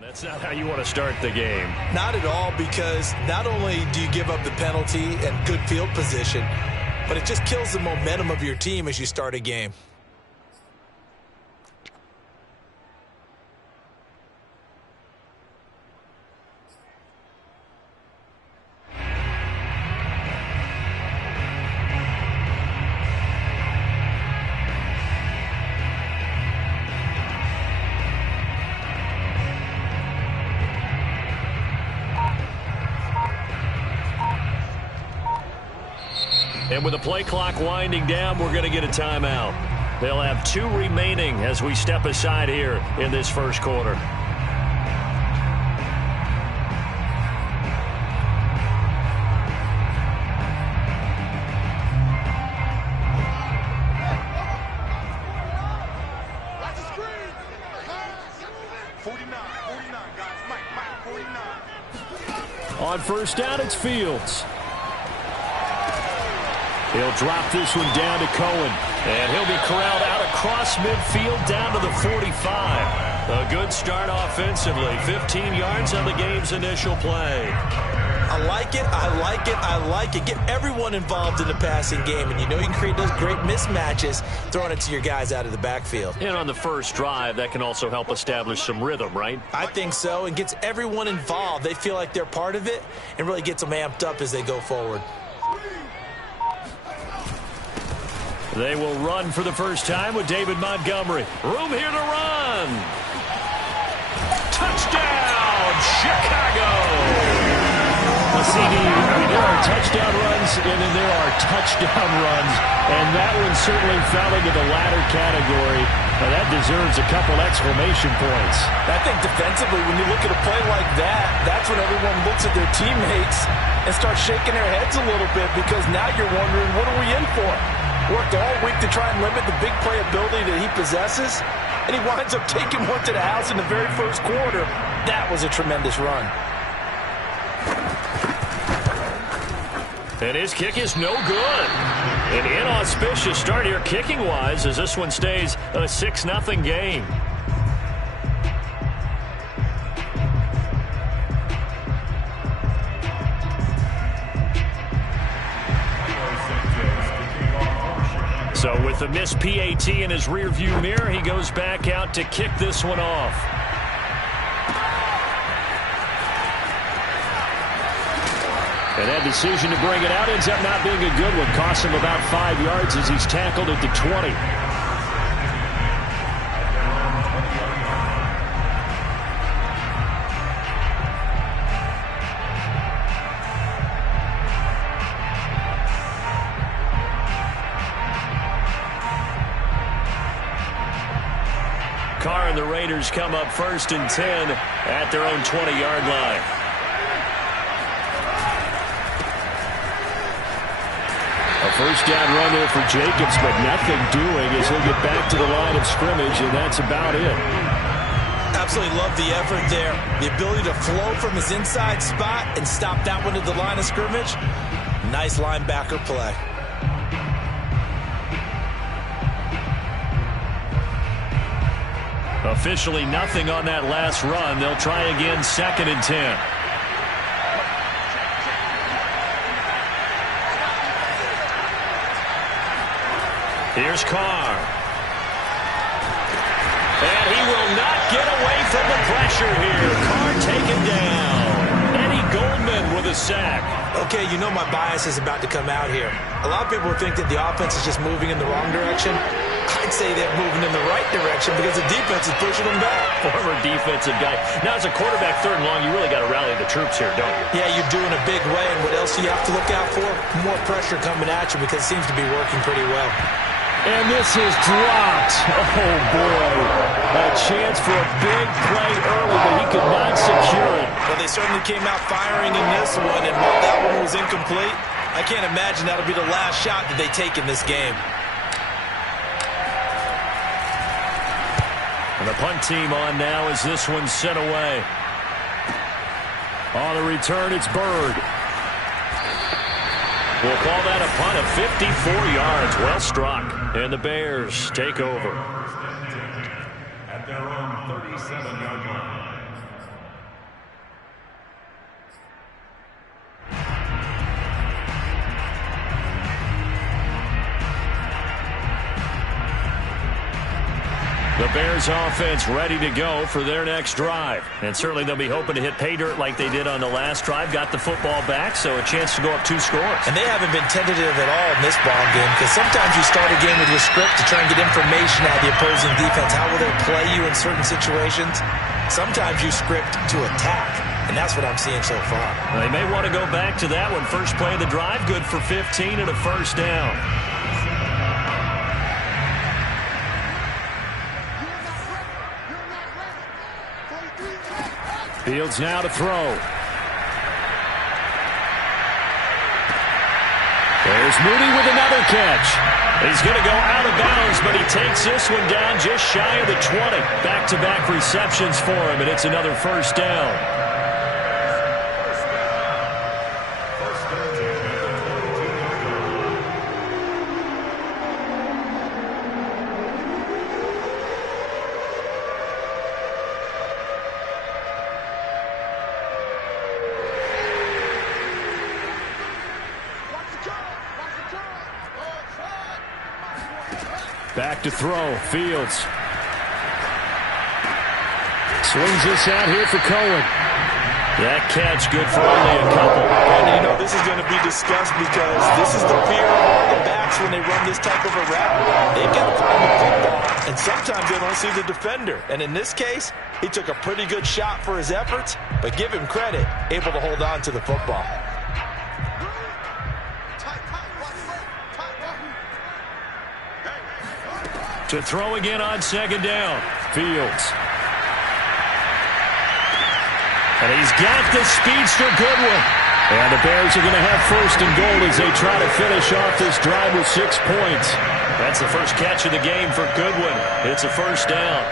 That's not how you want to start the game. Not at all, because not only do you give up the penalty and good field position, but it just kills the momentum of your team as you start a game. And with the play clock winding down, we're going to get a timeout. They'll have 2 remaining as we step aside here in this first quarter. On first down, it's Fields. He'll drop this one down to Cohen. And he'll be corralled out across midfield down to the 45. A good start offensively. 15 yards on the game's initial play. I like it, I like it, I like it. Get everyone involved in the passing game, and you know you can create those great mismatches throwing it to your guys out of the backfield. And on the first drive, that can also help establish some rhythm, right? I think so, and gets everyone involved. They feel like they're part of it and really gets them amped up as they go forward. They will run for the first time with David Montgomery. Room here to run. Touchdown, Chicago. There are touchdown runs, and then there are touchdown runs, and that one certainly fell into the latter category. Now that deserves a couple exclamation points. I think defensively, when you look at a play like that, that's when everyone looks at their teammates and starts shaking their heads a little bit, because now you're wondering, what are we in for? Worked all week to try and limit the big play ability that he possesses, and he winds up taking one to the house in the very first quarter. That was a tremendous run. And his kick is no good. An inauspicious start here kicking-wise as this one stays a 6-0 game. So with the missed PAT in his rearview mirror, he goes back out to kick this one off. And that decision to bring it out ends up not being a good one. Costs him about 5 yards as he's tackled at the 20. Carr and the Raiders come up 1st and 10 at their own 20-yard line. A first down run there for Jacobs, but nothing doing as he'll get back to the line of scrimmage, and that's about it. Absolutely love the effort there. The ability to flow from his inside spot and stop that one at the line of scrimmage. Nice linebacker play. Officially nothing on that last run. They'll try again 2nd and 10. Here's Carr. And he will not get away from the pressure here. Carr taken down. Eddie Goldman with a sack. Okay, you know my bias is about to come out here. A lot of people think that the offense is just moving in the wrong direction. I'd say they're moving in the right direction because the defense is pushing them back. Former defensive guy. Now, as a quarterback 3rd and long, you really got to rally the troops here, don't you? Yeah, you're doing a big way, and what else do you have to look out for? More pressure coming at you because it seems to be working pretty well. And this is dropped. Oh, boy. A chance for a big play early, but he could not secure it. Well, they certainly came out firing in this one, and while that one was incomplete, I can't imagine that'll be the last shot that they take in this game. And the punt team on now as this one's sent away. On the return, it's Bird. We'll call that a punt of 54 yards. Well struck. And the Bears take over. At their own 37-yard line. The Bears offense ready to go for their next drive. And certainly they'll be hoping to hit pay dirt like they did on the last drive. Got the football back, so a chance to go up 2 scores. And they haven't been tentative at all in this ball game, because sometimes you start a game with your script to try and get information out of the opposing defense. How will they play you in certain situations? Sometimes you script to attack, and that's what I'm seeing so far. Well, they may want to go back to that one. First play of the drive, good for 15 and a first down. Fields now to throw. There's Moody with another catch. He's going to go out of bounds, but he takes this one down just shy of the 20. Back-to-back receptions for him, and it's another first down. Back to throw. Fields. Swings this out here for Cohen. That catch good for only a couple. And, this is going to be discussed because this is the fear of all the backs when they run this type of a route. They've got to find the football, and sometimes they don't see the defender. And in this case, he took a pretty good shot for his efforts, but give him credit, able to hold on to the football. To throw again on second down. Fields. And he's got the speedster Goodwin. And the Bears are going to have first and goal as they try to finish off this drive with 6 points. That's the first catch of the game for Goodwin. It's a first down.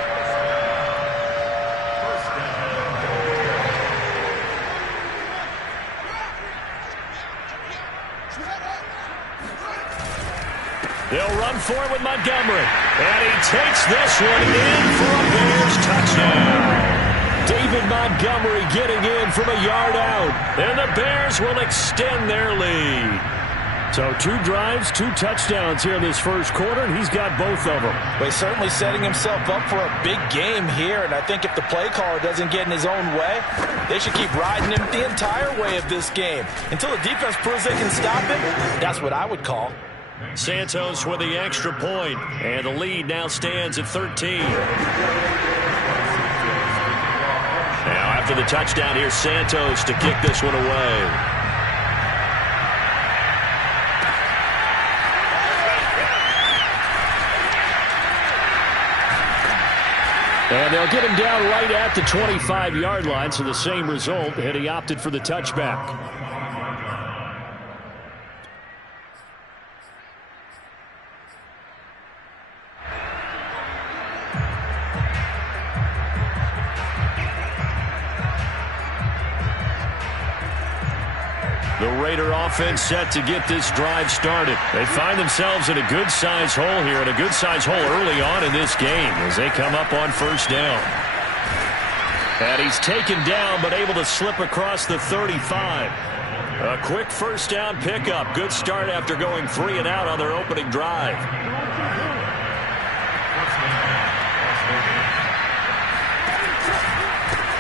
They'll run for it with Montgomery. And he takes this one in for a Bears touchdown. David Montgomery getting in from a yard out. And the Bears will extend their lead. So 2 drives, 2 touchdowns here in this first quarter, and he's got both of them. But he's certainly setting himself up for a big game here, and I think if the play caller doesn't get in his own way, they should keep riding him the entire way of this game. Until the defense proves they can stop him, that's what I would call. Santos with the extra point, and the lead now stands at 13. Now after the touchdown, here's Santos to kick this one away. And they'll get him down right at the 25-yard line, so the same result, and he opted for the touchback. The Raider offense set to get this drive started. They find themselves in a good-sized hole here, and a good-sized hole early on in this game as they come up on first down. And he's taken down, but able to slip across the 35. A quick first down pickup. Good start after going 3 and out on their opening drive.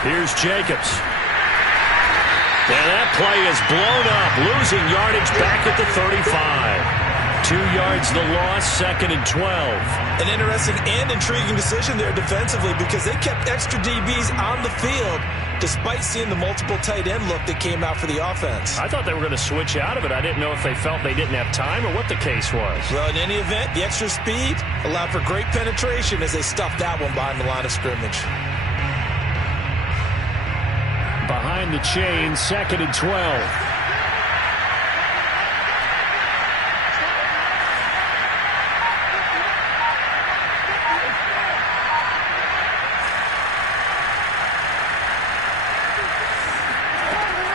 Here's Jacobs. And that play is blown up, losing yardage back at the 35. 2 yards the loss, 2nd and 12. An interesting and intriguing decision there defensively because they kept extra DBs on the field despite seeing the multiple tight end look that came out for the offense. I thought they were going to switch out of it. I didn't know if they felt they didn't have time or what the case was. Well, in any event, the extra speed allowed for great penetration as they stuffed that one behind the line of scrimmage. Behind the chain, 2nd and 12.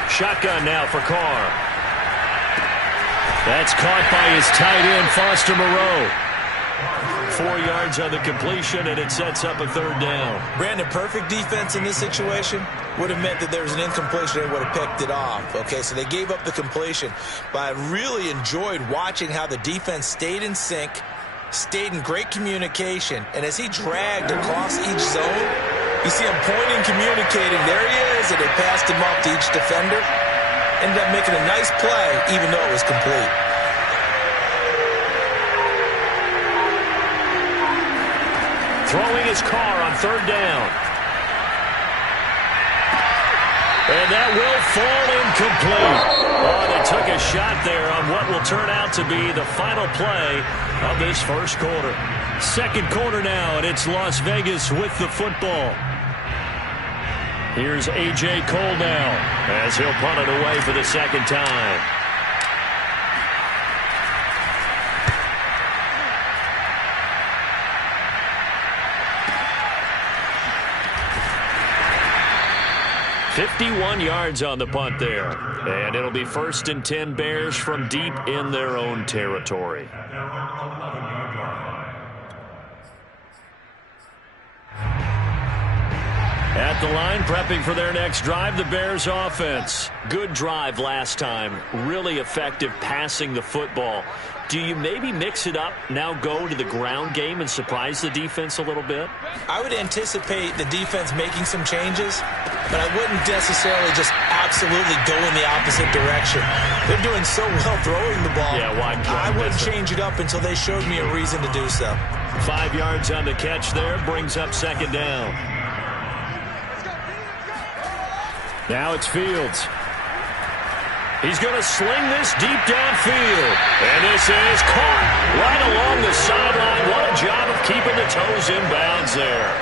Shotgun now for Carr. That's caught by his tight end, Foster Moreau. 4 yards on the completion, and it sets up a 3rd down. Brandon, perfect defense in this situation would have meant that there was an incompletion. They would have picked it off. Okay, so they gave up the completion. But I really enjoyed watching how the defense stayed in sync, stayed in great communication, and as he dragged across each zone, you see him pointing, communicating. There he is, and they passed him off to each defender. Ended up making a nice play, even though it was complete. Throwing his car on third down. And that will fall incomplete. Oh, they took a shot there on what will turn out to be the final play of this first quarter. Second quarter now, and it's Las Vegas with the football. Here's A.J. Cole now as he'll punt it away for the second time. "51 yards on the punt there. And it'll be 1st and 10 Bears from deep in their own territory. At the line, prepping for their next drive, the Bears offense. Good drive last time. Really effective passing the football. Do you maybe mix it up, now go to the ground game and surprise the defense a little bit? I would anticipate the defense making some changes, but I wouldn't necessarily just absolutely go in the opposite direction. They're doing so well throwing the ball. Yeah, why I wouldn't change it up until they showed me a reason to do so. 5 yards on the catch there, brings up second down. Now it's Fields. He's going to sling this deep downfield. And this is caught right along the sideline. What a job of keeping the toes in bounds there.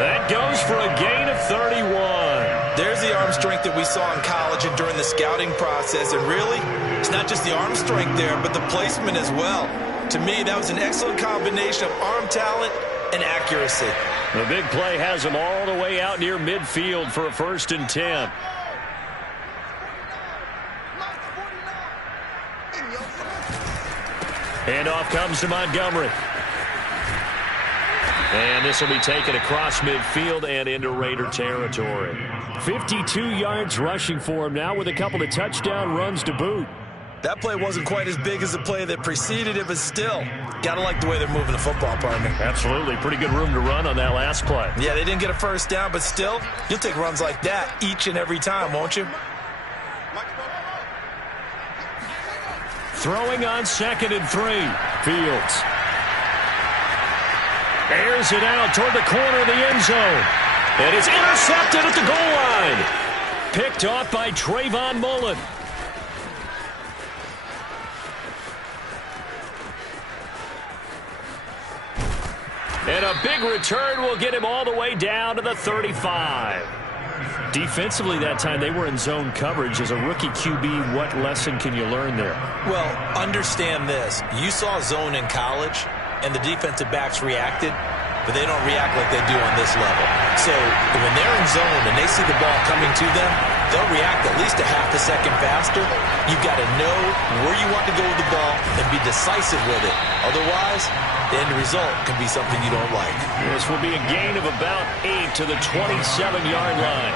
That goes for a gain of 31. There's the arm strength that we saw in college and during the scouting process. And really, it's not just the arm strength there, but the placement as well. To me, that was an excellent combination of arm talent and accuracy. The big play has him all the way out near midfield for a 1st and 10. And off comes to Montgomery. And this will be taken across midfield and into Raider territory. 52 yards rushing for him now with a couple of touchdown runs to boot. That play wasn't quite as big as the play that preceded it, but still, gotta like the way they're moving the football, partner. Absolutely. Pretty good room to run on that last play. Yeah, they didn't get a first down, but still, you'll take runs like that each and every time, won't you? Throwing on 2nd and 3. Fields. Airs it out toward the corner of the end zone. And it's intercepted at the goal line. Picked off by Trayvon Mullen. And a big return will get him all the way down to the 35. Defensively that time, they were in zone coverage. As a rookie QB, what lesson can you learn there? Well, understand this. You saw zone in college, and the defensive backs reacted, but they don't react like they do on this level. So when they're in zone and they see the ball coming to them, they'll react at least a half a second faster. You've got to know where you want to go with the ball and be decisive with it. Otherwise, the end result can be something you don't like. This will be a gain of about 8 to the 27-yard line.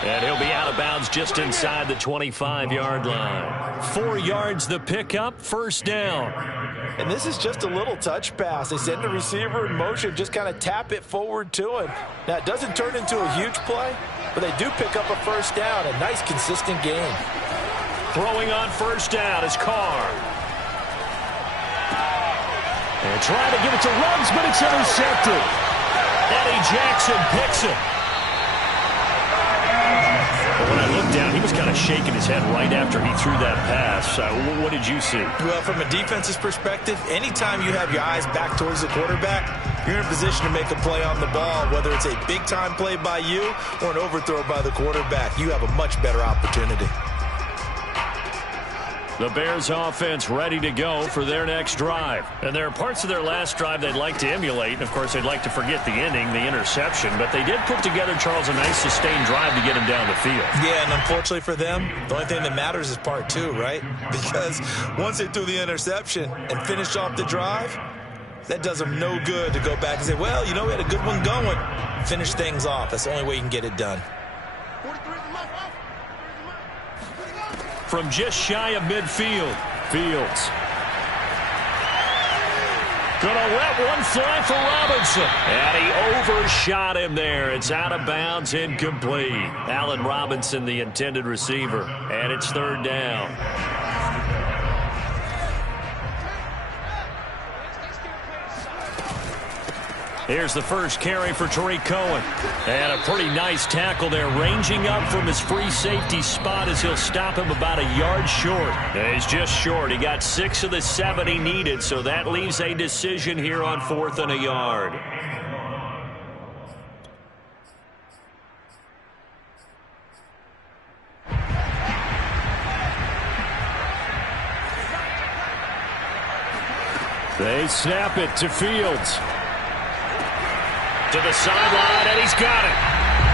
And he'll be out of bounds just inside the 25-yard line. 4 yards the pickup, 1st down. And this is just a little touch pass. They send the receiver in motion, just kind of tap it forward to him. Now, it doesn't turn into a huge play, but they do pick up a 1st down, a nice, consistent gain. Throwing on 1st down is Carr. And trying to give it to Ruggs, but it's intercepted. Eddie Jackson picks it. When I looked down, he was kind of shaking his head right after he threw that pass. What did you see? Well, from a defense's perspective, anytime you have your eyes back towards the quarterback, you're in a position to make a play on the ball, whether it's a big-time play by you or an overthrow by the quarterback. You have a much better opportunity. The Bears offense ready to go for their next drive. And there are parts of their last drive they'd like to emulate. And, of course, they'd like to forget the inning, the interception. But they did put together, Charles, a nice sustained drive to get him down the field. Yeah, and unfortunately for them, the only thing that matters is part two, right? Because once they threw the interception and finished off the drive, that does them no good to go back and say, well, you know, we had a good one going. Finish things off. That's the only way you can get it done. From just shy of midfield, Fields. Gonna let one fly for Robinson. And he overshot him there. It's out of bounds, incomplete. Allen Robinson, the intended receiver. And it's third down. Here's the first carry for Tarik Cohen. And a pretty nice tackle there, ranging up from his free safety spot as he'll stop him about a yard short. And he's just short. He got 6 of the 7 he needed, so that leaves a decision here on 4th and a yard. They snap it to Fields. To the sideline, and he's got it.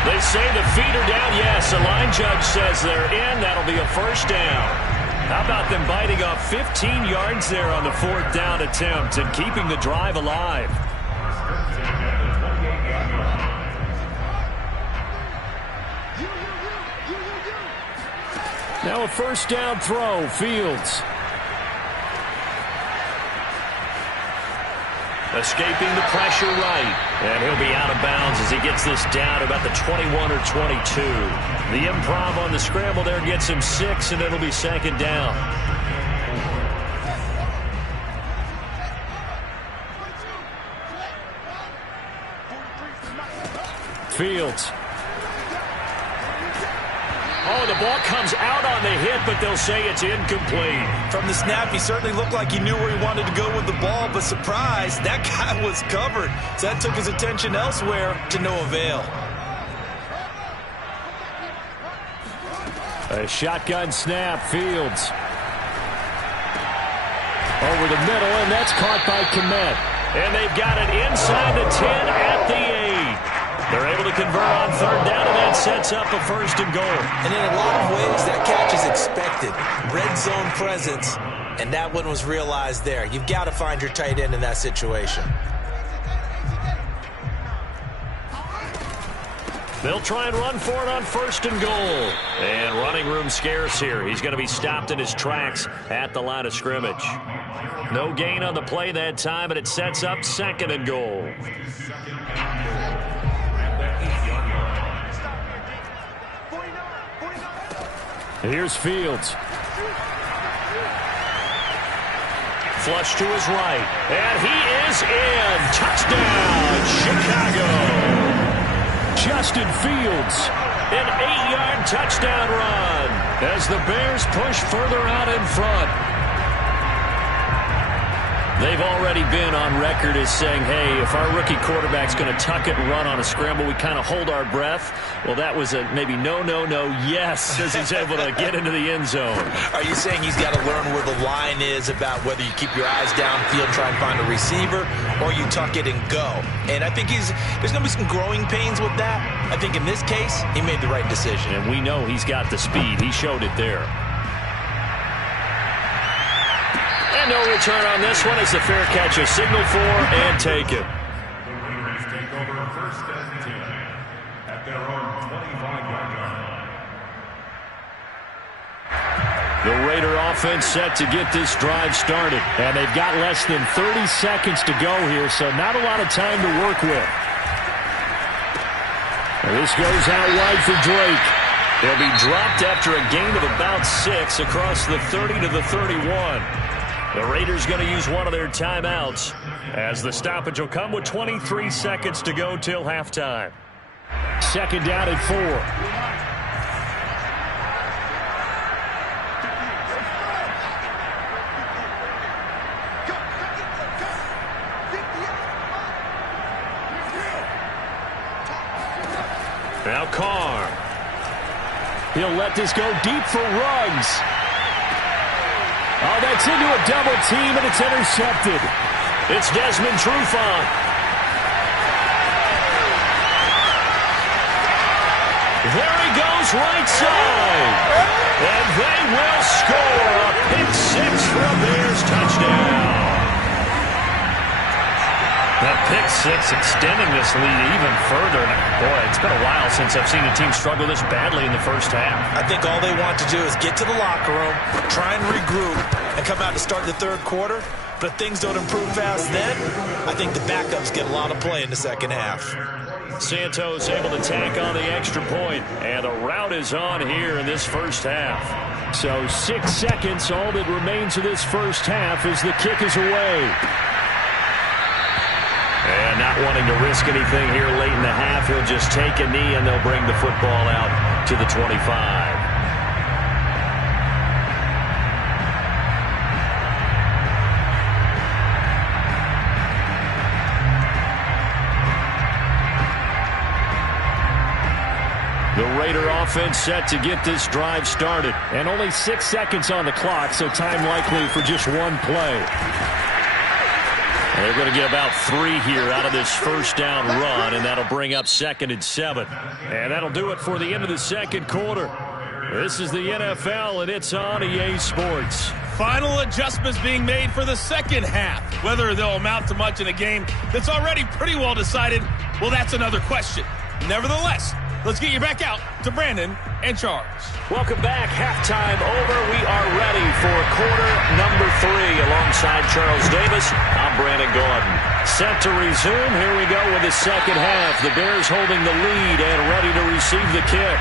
They say the feet are down. Yes, the line judge says they're in. That'll be a first down. How about them biting off 15 yards there on the 4th down attempt and keeping the drive alive? Now a first down throw, Fields. Escaping the pressure right. And he'll be out of bounds as he gets this down about the 21 or 22. The improv on the scramble there gets him 6, and it'll be second down. Fields. Oh, the ball comes out on the hit, but they'll say it's incomplete. From the snap, he certainly looked like he knew where he wanted to go with the ball, but surprise, that guy was covered. So that took his attention elsewhere to no avail. A shotgun snap, Fields. Over the middle, and that's caught by Kmet. And they've got it inside the 10 at the 8. They're able to convert on third down, and that sets up a first and goal. And in a lot of ways, that catch is expected. Red zone presence, and that one was realized there. You've got to find your tight end in that situation. They'll try and run for it on first and goal. And running room scarce here. He's going to be stopped in his tracks at the line of scrimmage. No gain on the play that time, and it sets up second and goal. Here's Fields. Flush to his right. And he is in. Touchdown, Chicago. Justin Fields, an 8-yard touchdown run as the Bears push further out in front. They've already been on record as saying, hey, if our rookie quarterback's going to tuck it and run on a scramble, we kind of hold our breath. Well, that was a maybe no, yes, as he's able to get into the end zone. Are you saying he's got to learn where the line is about whether you keep your eyes downfield, try and find a receiver, or you tuck it and go? And I think there's going to be some growing pains with that. I think in this case, he made the right decision. And we know he's got the speed. He showed it there. And no return on this one as the fair catch is signaled for and taken. Take over first and 10 at their own 25-yard line. The Raider offense set to get this drive started. And they've got less than 30 seconds to go here, so not a lot of time to work with. And this goes out wide for Drake. They'll be dropped after a gain of about 6 across the 30 to the 31. The Raiders going to use one of their timeouts as the stoppage will come with 23 seconds to go till halftime. Second down and 4. Now Carr. He'll let this go deep for Ruggs. Oh, that's into a double team, and it's intercepted. It's Desmond Trufant. There he goes, right side. And they will score a pick six for a Bears touchdown. That pick six extending this lead even further. Boy, it's been a while since I've seen a team struggle this badly in the first half. I think all they want to do is get to the locker room, try and regroup, and come out to start the third quarter. But if things don't improve fast then, I think the backups get a lot of play in the second half. Santos able to tack on the extra point, and the route is on here in this first half. So 6 seconds, all that remains of this first half as the kick is away. And not wanting to risk anything here late in the half, he'll just take a knee and they'll bring the football out to the 25. The Raider offense set to get this drive started. And only 6 seconds on the clock, so time likely for just one play. And they're going to get about 3 here out of this first down run, and that'll bring up 2nd and 7. And that'll do it for the end of the second quarter. This is the NFL, and it's on EA Sports. Final adjustments being made for the second half. Whether they'll amount to much in a game that's already pretty well decided, well, that's another question. Nevertheless, let's get you back out to Brandon and Charles. Welcome back. Halftime over. We are ready for quarter number 3. Alongside Charles Davis, I'm Brandon Gordon. Set to resume. Here we go with the second half. The Bears holding the lead and ready to receive the kick.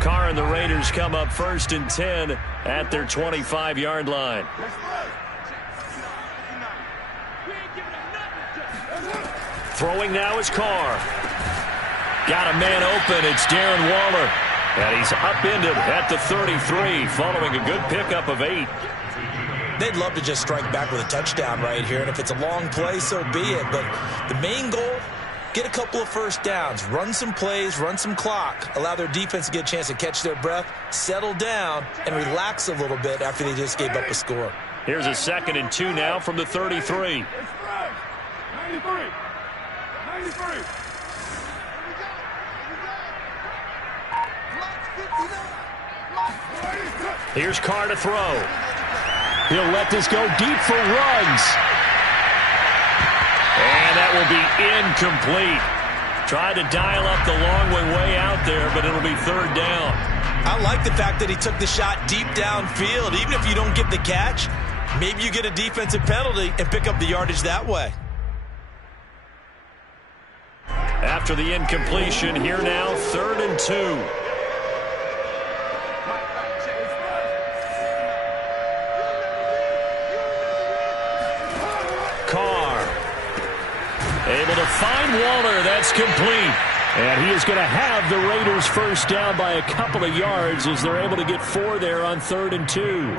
Carr and the Raiders come up 1st and 10 at their 25-yard line. Throwing now is Carr. Got a man open. It's Darren Waller. And he's upended at the 33 following a good pickup of 8. They'd love to just strike back with a touchdown right here. And if it's a long play, so be it. But the main goal, get a couple of first downs, run some plays, run some clock, allow their defense to get a chance to catch their breath, settle down, and relax a little bit after they just gave up a score. Here's a 2nd and 2 now from the 33. 93. Here's Carr to throw. He'll let this go deep for runs. And that will be incomplete. Tried to dial up the long way out there, but it'll be 3rd down. I like the fact that he took the shot deep downfield. Even if you don't get the catch, maybe you get a defensive penalty and pick up the yardage that way. After the incompletion, here now, 3rd and 2. Carr able to find Waller. That's complete. And he is going to have the Raiders first down by a couple of yards as they're able to get 4 there on 3rd and 2.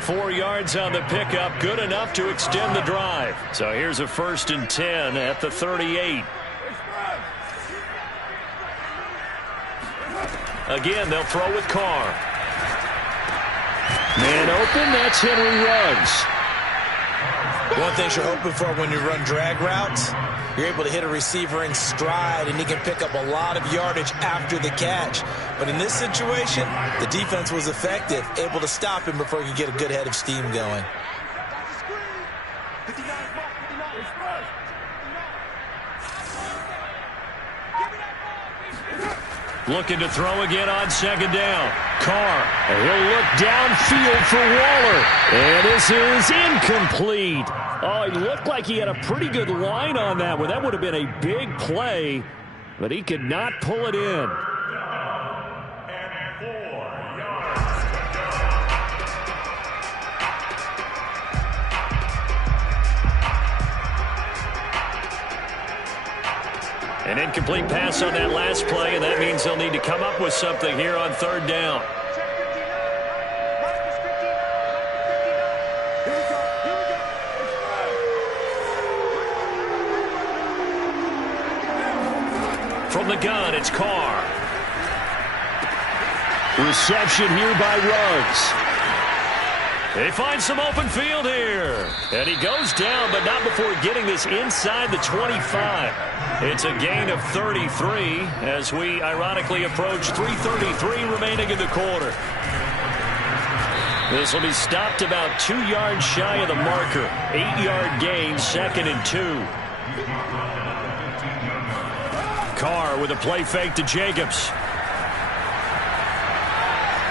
4 yards on the pickup, good enough to extend the drive. So here's a 1st and 10 at the 38. Again, they'll throw with Carr. Man open, that's Henry Ruggs. One thing you're hoping for when you run drag routes, you're able to hit a receiver in stride, and he can pick up a lot of yardage after the catch. But in this situation, the defense was effective, able to stop him before he could get a good head of steam going. Looking to throw again on 2nd down. Carr, and he'll look downfield for Waller. And this is incomplete. Oh, he looked like he had a pretty good line on that one. That would have been a big play, but he could not pull it in. An incomplete pass on that last play, and that means they'll need to come up with something here on 3rd down. Here we go. From the gun, it's Carr. Reception here by Ruggs. They find some open field here. And he goes down, but not before getting this inside the 25. It's a gain of 33 as we ironically approach 3:33 remaining in the quarter. This will be stopped about 2 yards shy of the marker. 8-yard gain, 2nd and 2. Carr with a play fake to Jacobs.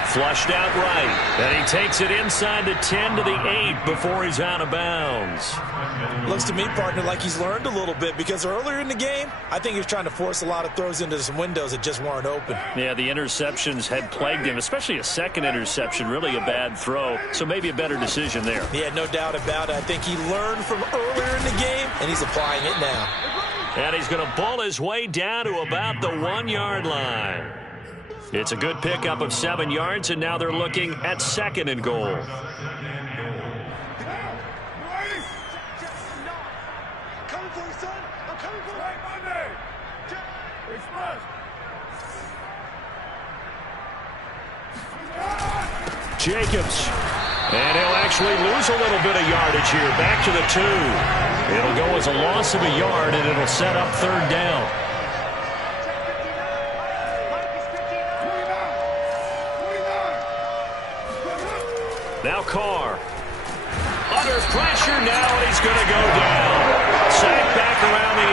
Flushed out right. And he takes it inside the 10 to the 8 before he's out of bounds. Looks to me, partner, like he's learned a little bit because earlier in the game, I think he was trying to force a lot of throws into some windows that just weren't open. Yeah, the interceptions had plagued him, especially a second interception, really a bad throw. So maybe a better decision there. Yeah, no doubt about it. I think he learned from earlier in the game, and he's applying it now. And he's going to bull his way down to about the 1-yard line. It's a good pickup of 7 yards, and now they're looking at 2nd and goal. Jacobs. And he'll actually lose a little bit of yardage here. Back to the 2. It'll go as a loss of a yard, and it'll set up 3rd down. Now Carr. Under pressure now, and he's going to go down. Sacked back around the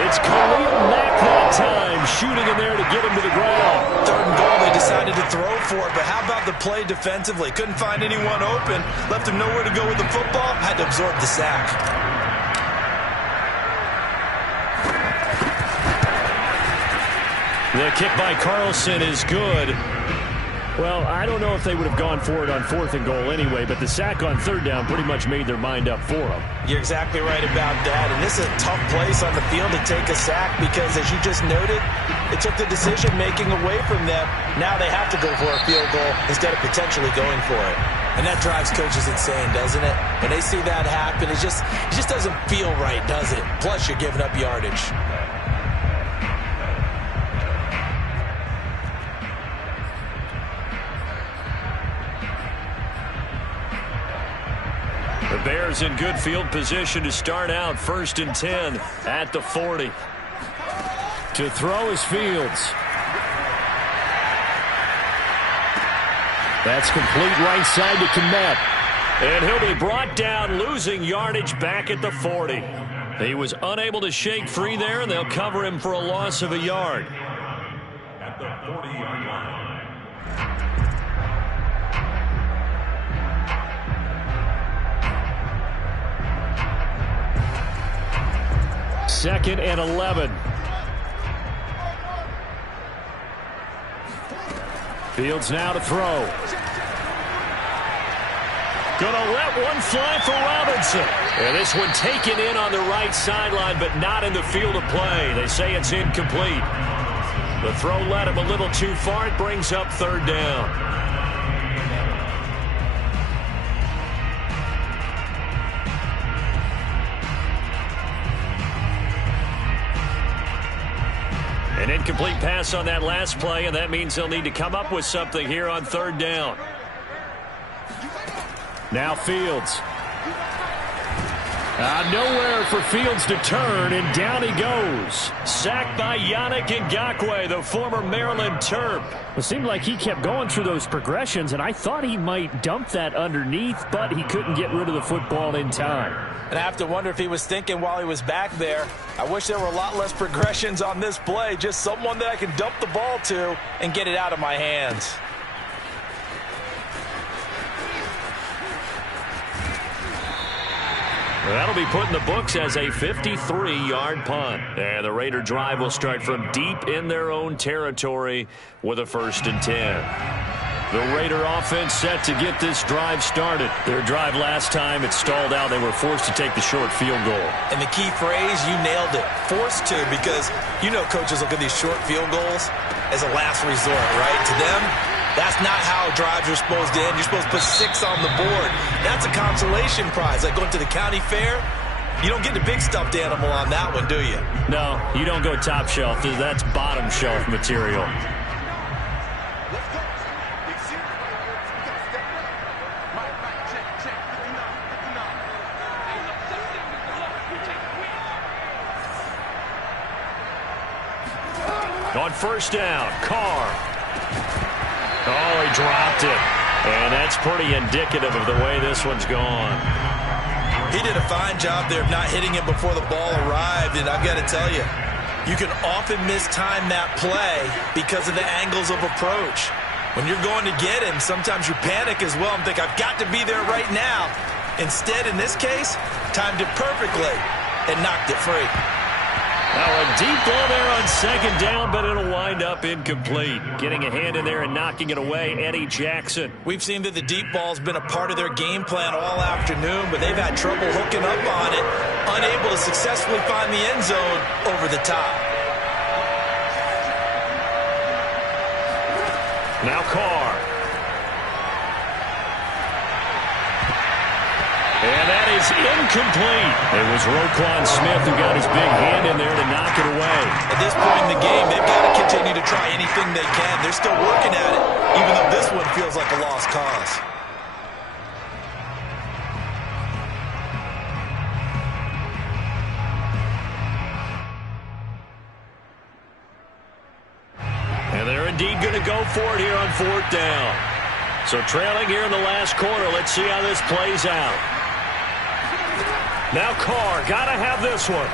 8. It's Khalil Mack that time, shooting in there to get him to the ground. 3rd and goal, they decided to throw for it, but how about the play defensively? Couldn't find anyone open. Left him nowhere to go with the football. Had to absorb the sack. The kick by Carlson is good. Well, I don't know if they would have gone for it on 4th and goal anyway, but the sack on 3rd down pretty much made their mind up for them. You're exactly right about that, and this is a tough place on the field to take a sack because, as you just noted, it took the decision-making away from them. Now they have to go for a field goal instead of potentially going for it. And that drives coaches insane, doesn't it? When they see that happen, it just doesn't feel right, does it? Plus, you're giving up yardage. The Bears in good field position to start out 1st and 10 at the 40. To throw is Fields. That's complete right side to Kmet. And he'll be brought down, losing yardage back at the 40. He was unable to shake free there, and they'll cover him for a loss of a yard. At the 40-yard line. 2nd and 11. Fields now to throw. Gonna let one fly for Robinson. And this one taken in on the right sideline, but not in the field of play. They say it's incomplete. The throw led him a little too far. It brings up 3rd down. An incomplete pass on that last play, and that means they'll need to come up with something here on 3rd down. Now Fields. Nowhere for Fields to turn, and down he goes. Sacked by Yannick Ngakoue, the former Maryland Terp. It seemed like he kept going through those progressions, and I thought he might dump that underneath, but he couldn't get rid of the football in time. And I have to wonder if he was thinking while he was back there, I wish there were a lot less progressions on this play, just someone that I can dump the ball to and get it out of my hands. That'll be put in the books as a 53-yard punt. And the Raider drive will start from deep in their own territory with a 1st and 10. The Raider offense set to get this drive started. Their drive last time, it stalled out. They were forced to take the short field goal. And the key phrase, you nailed it, forced to, because you know coaches look at these short field goals as a last resort, right? To them, that's not how drives are supposed to end. You're supposed to put 6 on the board. That's a consolation prize. Like going to the county fair, You don't get the big stuffed animal on that one, do you? No, you don't go top shelf. That's bottom shelf material. On first down, Carr. Oh, he dropped it. And that's pretty indicative of the way this one's gone. He did a fine job there of not hitting him before the ball arrived, and I've got to tell you, you can often mistime that play because of the angles of approach. When you're going to get him, sometimes you panic as well and think, I've got to be there right now. Instead, in this case, timed it perfectly and knocked it free. Now a deep ball there on second down, but it'll wind up incomplete. Getting a hand in there and knocking it away, Eddie Jackson. We've seen that the deep ball's been a part of their game plan all afternoon, but they've had trouble hooking up on it, unable to successfully find the end zone over the top. Now Carr. And that is incomplete. It was Roquan Smith who got his big hand in there to knock it away. At this point in the game, they've got to continue to try anything they can. They're still working at it, even though this one feels like a lost cause. And they're indeed going to go for it here on fourth down. So trailing here in the last quarter. Let's see how this plays out. Now Carr, got to have this one.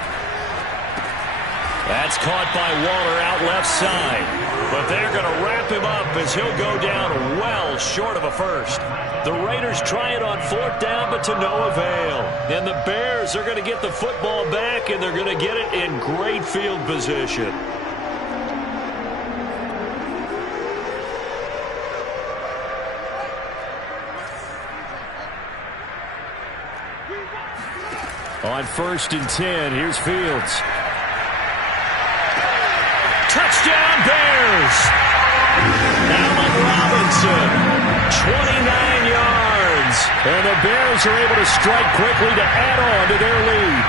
That's caught by Waller out left side. But they're going to wrap him up as he'll go down well short of a first. The Raiders try it on fourth down, but to no avail. And the Bears are going to get the football back, and they're going to get it in great field position. On 1st and 10, here's Fields. Touchdown, Bears! Allen Robinson, 29 yards. And the Bears are able to strike quickly to add on to their lead.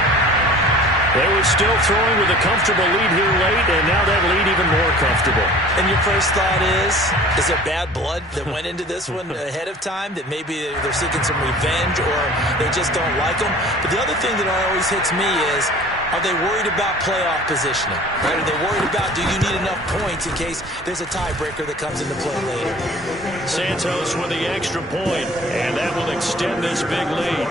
They were still throwing with a comfortable lead here late, and now that lead even more comfortable. And your first thought is there bad blood that went into this one ahead of time, that maybe they're seeking some revenge or they just don't like them? But the other thing that always hits me is, are they worried about playoff positioning? Right? Are they worried about, do you need enough points in case there's a tiebreaker that comes into play later? Santos with the extra point, and that will extend this big lead.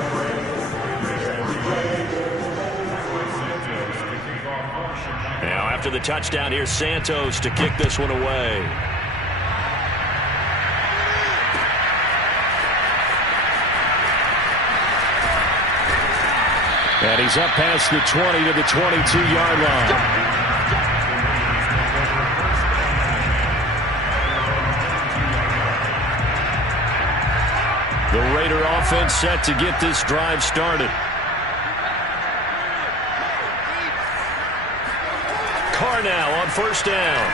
Now after the touchdown, here's Santos to kick this one away. And he's up past the 20 to the 22-yard line. The Raider offense set to get this drive started. Carr now on first down.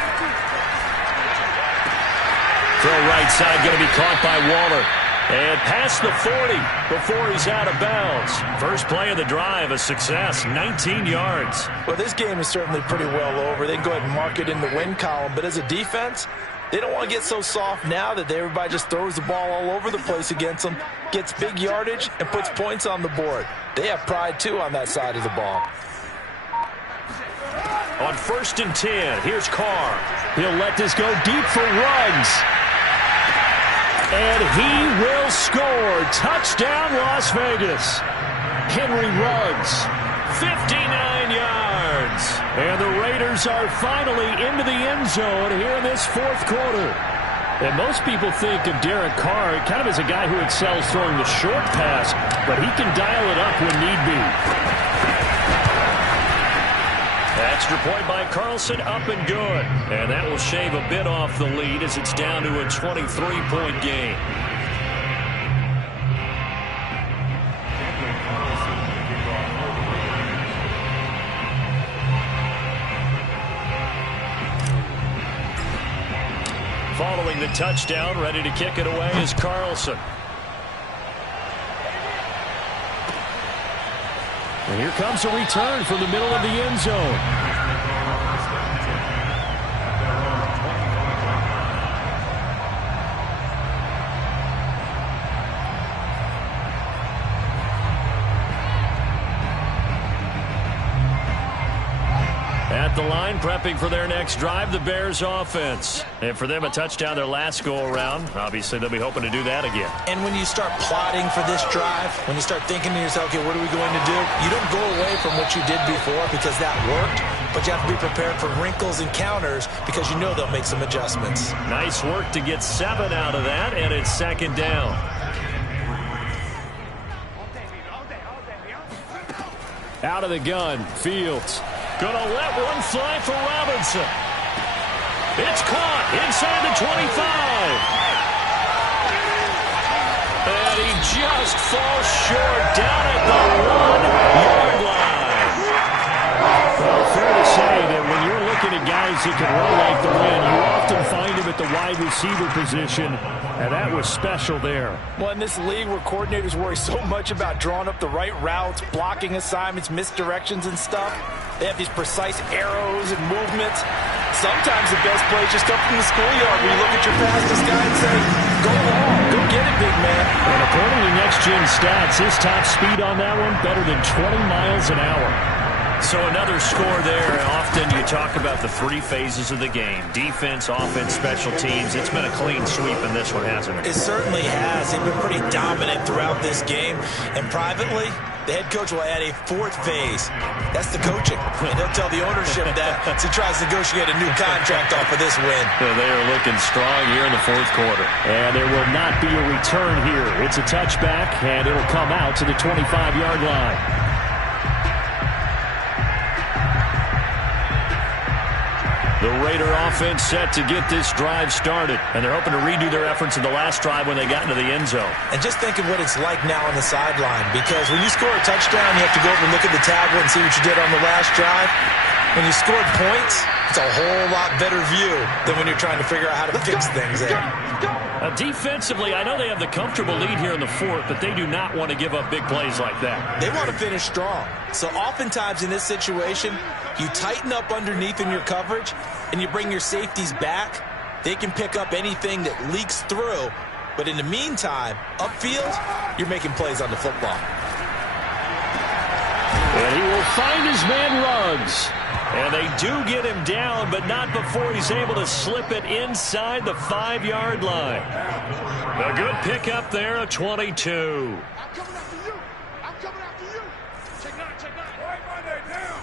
Throw right side, going to be caught by Waller. And past the 40 before he's out of bounds. First play of the drive, a success, 19 yards. Well, this game is certainly pretty well over. They can go ahead and mark it in the win column. But as a defense, they don't want to get so soft now that everybody just throws the ball all over the place against them, gets big yardage, and puts points on the board. They have pride, too, on that side of the ball. On 1st and 10, here's Carr. He'll let this go deep for Ruggs. And he will score. Touchdown, Las Vegas. Henry Ruggs, 59 yards. And the Raiders are finally into the end zone here in this fourth quarter. And most people think of Derek Carr kind of as a guy who excels throwing the short pass, but he can dial it up when need be. Extra point by Carlson, up and good. And that will shave a bit off the lead as it's down to a 23-point game. Following the touchdown, ready to kick it away is Carlson. And here comes a return from the middle of the end zone. At the line, prepping for their next drive, the Bears offense. And for them, a touchdown their last go-around. Obviously, they'll be hoping to do that again. And when you start plotting for this drive, when you start thinking to yourself, okay, what are we going to do? You don't go away from what you did before because that worked, but you have to be prepared for wrinkles and counters because you know they'll make some adjustments. Nice work to get 7 out of that, and it's second down. Out of the gun, Fields. Gonna let one fly for Robinson. It's caught inside the 25. And he just falls short down at the 1-yard line. Well, fair to say that when you're looking at guys that can run like the wind, you often find him at the wide receiver position, and that was special there. Well, in this league where coordinators worry so much about drawing up the right routes, blocking assignments, misdirections and stuff, they have these precise arrows and movements. Sometimes the best play is just up from the schoolyard where you look at your fastest guy and say, go long, go get it, big man. And according to Next Gen Stats, his top speed on that one, better than 20 miles an hour. So another score there. Often you talk about the 3 phases of the game. Defense, offense, special teams. It's been a clean sweep in this one, hasn't it? It certainly has. They've been pretty dominant throughout this game. And privately, the head coach will add a 4th phase. That's the coaching. And he'll tell the ownership that as he tries to negotiate a new contract off of this win. So they are looking strong here in the 4th quarter. And there will not be a return here. It's a touchback, and it'll come out to the 25-yard line. The Raider offense set to get this drive started. And they're hoping to redo their efforts in the last drive when they got into the end zone. And just think of what it's like now on the sideline. Because when you score a touchdown, you have to go over and look at the tablet and see what you did on the last drive. When you scored points, it's a whole lot better view than when you're trying to figure out how to fix things there. Defensively, I know they have the comfortable lead here in the 4th, but they do not want to give up big plays like that. They want to finish strong. So oftentimes in this situation, you tighten up underneath in your coverage, and you bring your safeties back. They can pick up anything that leaks through. But in the meantime, upfield, you're making plays on the football. And he will find his man Ruggs. And they do get him down, but not before he's able to slip it inside the 5-yard line. A good pickup there, a 22. I'm coming after you. I'm coming after you. Check 9, check 9. Right Monday, down.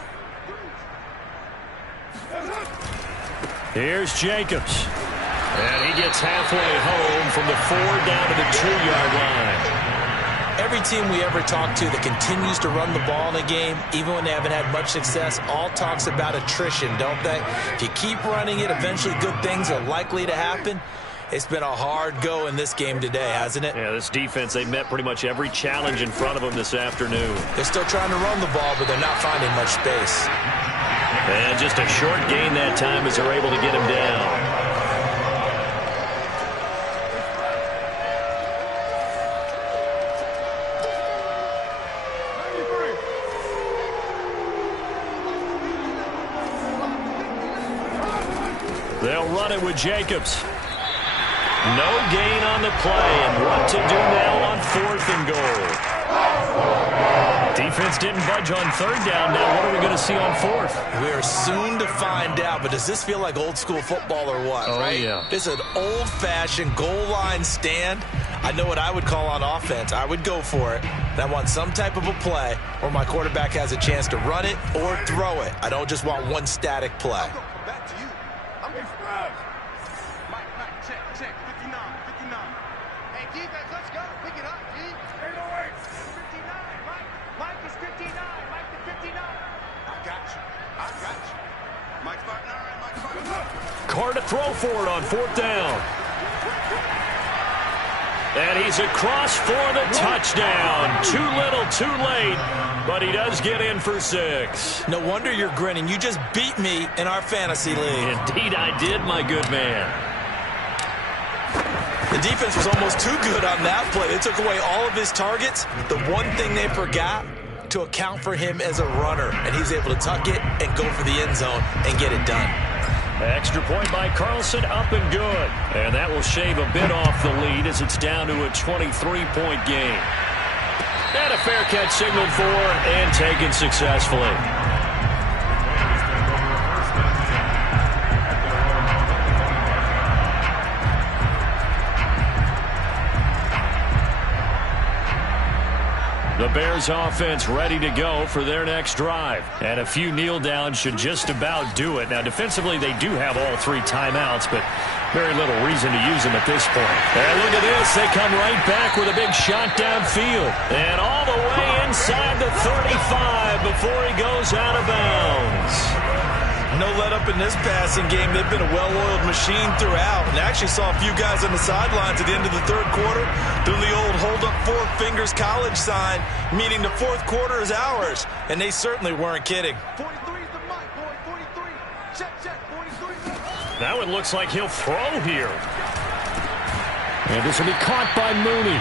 Here's Jacobs. And he gets halfway home from the 4 down to the 2-yard line. Every team we ever talk to that continues to run the ball in a game, even when they haven't had much success, all talks about attrition, don't they? If you keep running it, eventually good things are likely to happen. It's been a hard go in this game today, hasn't it? Yeah, this defense, they met pretty much every challenge in front of them this afternoon. They're still trying to run the ball, but they're not finding much space. And just a short gain that time as they're able to get him down. They'll run it with Jacobs. No gain on the play, and what to do now on 4th and goal. Defense didn't budge on 3rd down. Now what are we going to see on 4th? We're soon to find out, but does this feel like old school football or what? Oh, right? Yeah. This is an old-fashioned goal line stand. I know what I would call on offense. I would go for it. And I want some type of a play where my quarterback has a chance to run it or throw it. I don't just want one static play. Back to you. I'm going to Mike, check. 59. Hey, defense, let's go. Pick it up, G. 808. 59. Mike is 59. Mike is 59. I got you. Mike's 59. Carr to throw for it on 4th down. And he's across for the touchdown. Too little, too late, but he does get in for 6. No wonder you're grinning. You just beat me in our fantasy league. Indeed I did, my good man. The defense was almost too good on that play. They took away all of his targets. The one thing they forgot, to account for him as a runner, and he's able to tuck it and go for the end zone and get it done. Extra point by Carlson, up and good. And that will shave a bit off the lead as it's down to a 23-point game. And a fair catch signaled for and taken successfully. The Bears offense ready to go for their next drive. And a few kneel downs should just about do it. Now, defensively, they do have all 3 timeouts, but very little reason to use them at this point. And look at this. They come right back with a big shot downfield. And all the way inside the 35 before he goes out of bounds. No let up in this passing game. They've been a well-oiled machine throughout. And I actually saw a few guys on the sidelines at the end of the third quarter doing the old hold up 4 fingers college sign, meaning the fourth quarter is ours. And they certainly weren't kidding. 43 is the mic, boy. 43. Check, 43. Now it looks like he'll throw here. And this will be caught by Mooney.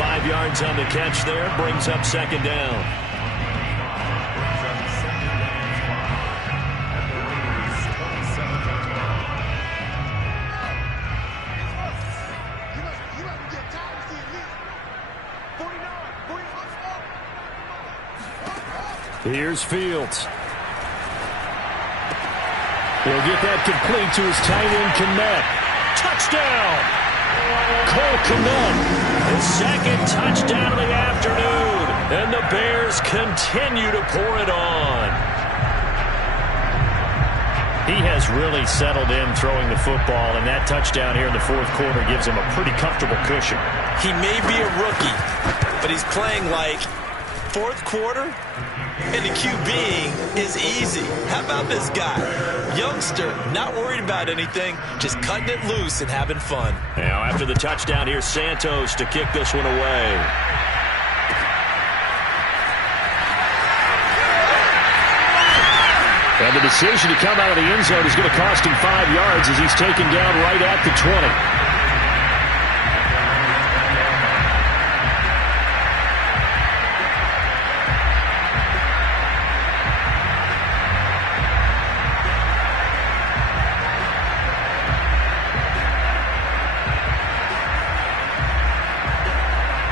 5 yards on the catch there. Brings up second down. Here's Fields. He'll get that complete to his tight end, Kmet. Touchdown! Cole Kmet, his second touchdown of the afternoon. And the Bears continue to pour it on. He has really settled in throwing the football, and that touchdown here in the fourth quarter gives him a pretty comfortable cushion. He may be a rookie, but he's playing like fourth quarter. And the QBing is easy. How about this guy? Youngster, not worried about anything, just cutting it loose and having fun. Now after the touchdown, here's Santos to kick this one away. And the decision to come out of the end zone is going to cost him 5 yards as he's taken down right at the 20.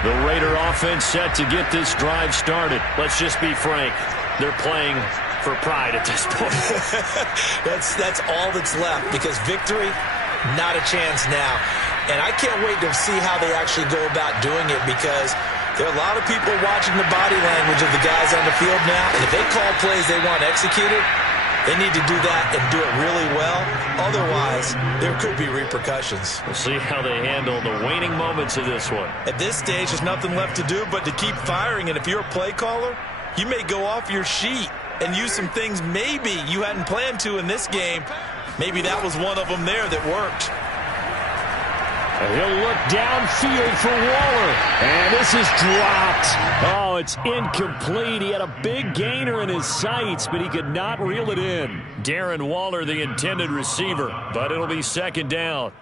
The Raider offense set to get this drive started. Let's just be frank. They're playing for pride at this point. That's all that's left, because victory, not a chance now. And I can't wait to see how they actually go about doing it, because there are a lot of people watching the body language of the guys on the field now. And if they call plays they want executed, they need to do that and do it really well. Otherwise, there could be repercussions. We'll see how they handle the waning moments of this one. At this stage, there's nothing left to do but to keep firing. And if you're a play caller, you may go off your sheet and use some things maybe you hadn't planned to in this game. Maybe that was one of them there that worked. And he'll look downfield for Waller. And this is dropped. Oh, it's incomplete. He had a big gainer in his sights, but he could not reel it in. Darren Waller, the intended receiver, but it'll be second down.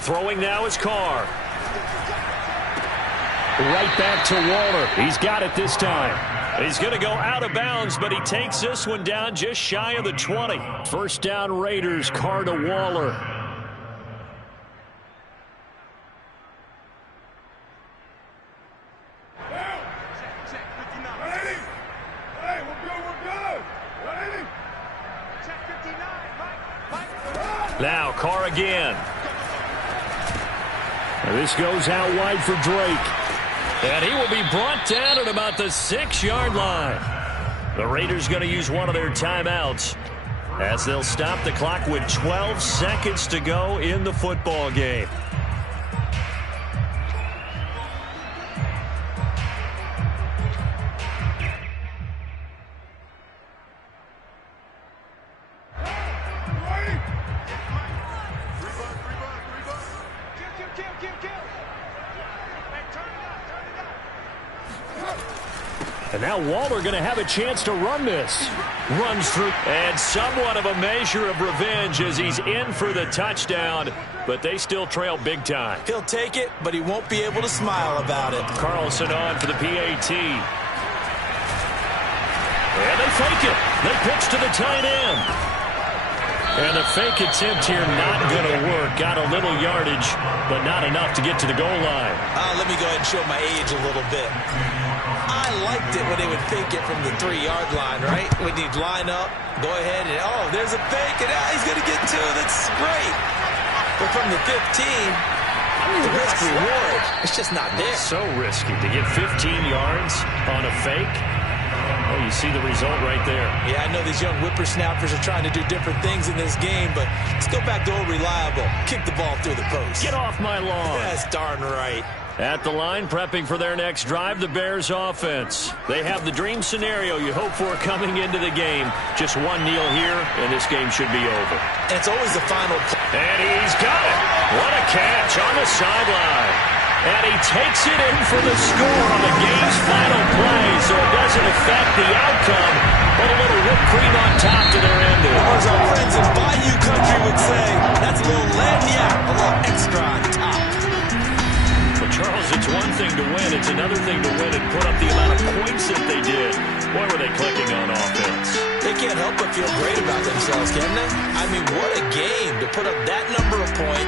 Throwing now is Carr. Right back to Waller. He's got it this time. He's going to go out of bounds, but he takes this one down just shy of the 20. First down Raiders, Carr to Waller. Now Carr again. This goes out wide for Drake. And he will be brought down at about the 6-yard line. The Raiders going to use one of their timeouts as they'll stop the clock with 12 seconds to go in the football game. And now Waller going to have a chance to run this. Runs through. And somewhat of a measure of revenge as he's in for the touchdown. But they still trail big time. He'll take it, but he won't be able to smile about it. Carlson on for the PAT. And they fake it. They pitch to the tight end. And the fake attempt here not going to work. Got a little yardage, but not enough to get to the goal line. Let me go ahead and show my age a little bit. I liked it when they would fake it from the 3-yard line, right? When you'd line up, go ahead and, oh, there's a fake, and he's going to get 2. That's great. But from the 15, the risk reward, it's just not there. So risky to get 15 yards on a fake. Oh, you see the result right there. Yeah, I know these young whippersnappers are trying to do different things in this game, but let's go back to old reliable. Kick the ball through the post. Get off my lawn. That's darn right. At the line, prepping for their next drive, the Bears offense. They have the dream scenario you hope for coming into the game. Just one kneel here, and this game should be over. And it's always the final play. And he's got it. What a catch on the sideline. And he takes it in for the score on the game's final play, so it doesn't affect the outcome, but a little whipped cream on top to their ending. Or as our friends in Bayou Country would say, that's a little lagniappe, a little extra on top. Well, Charles, it's one thing to win. It's another thing to win and put up the amount of points that they did. Boy, were they clicking on offense. They can't help but feel great about themselves, can they? I mean, what a game to put up that number of points.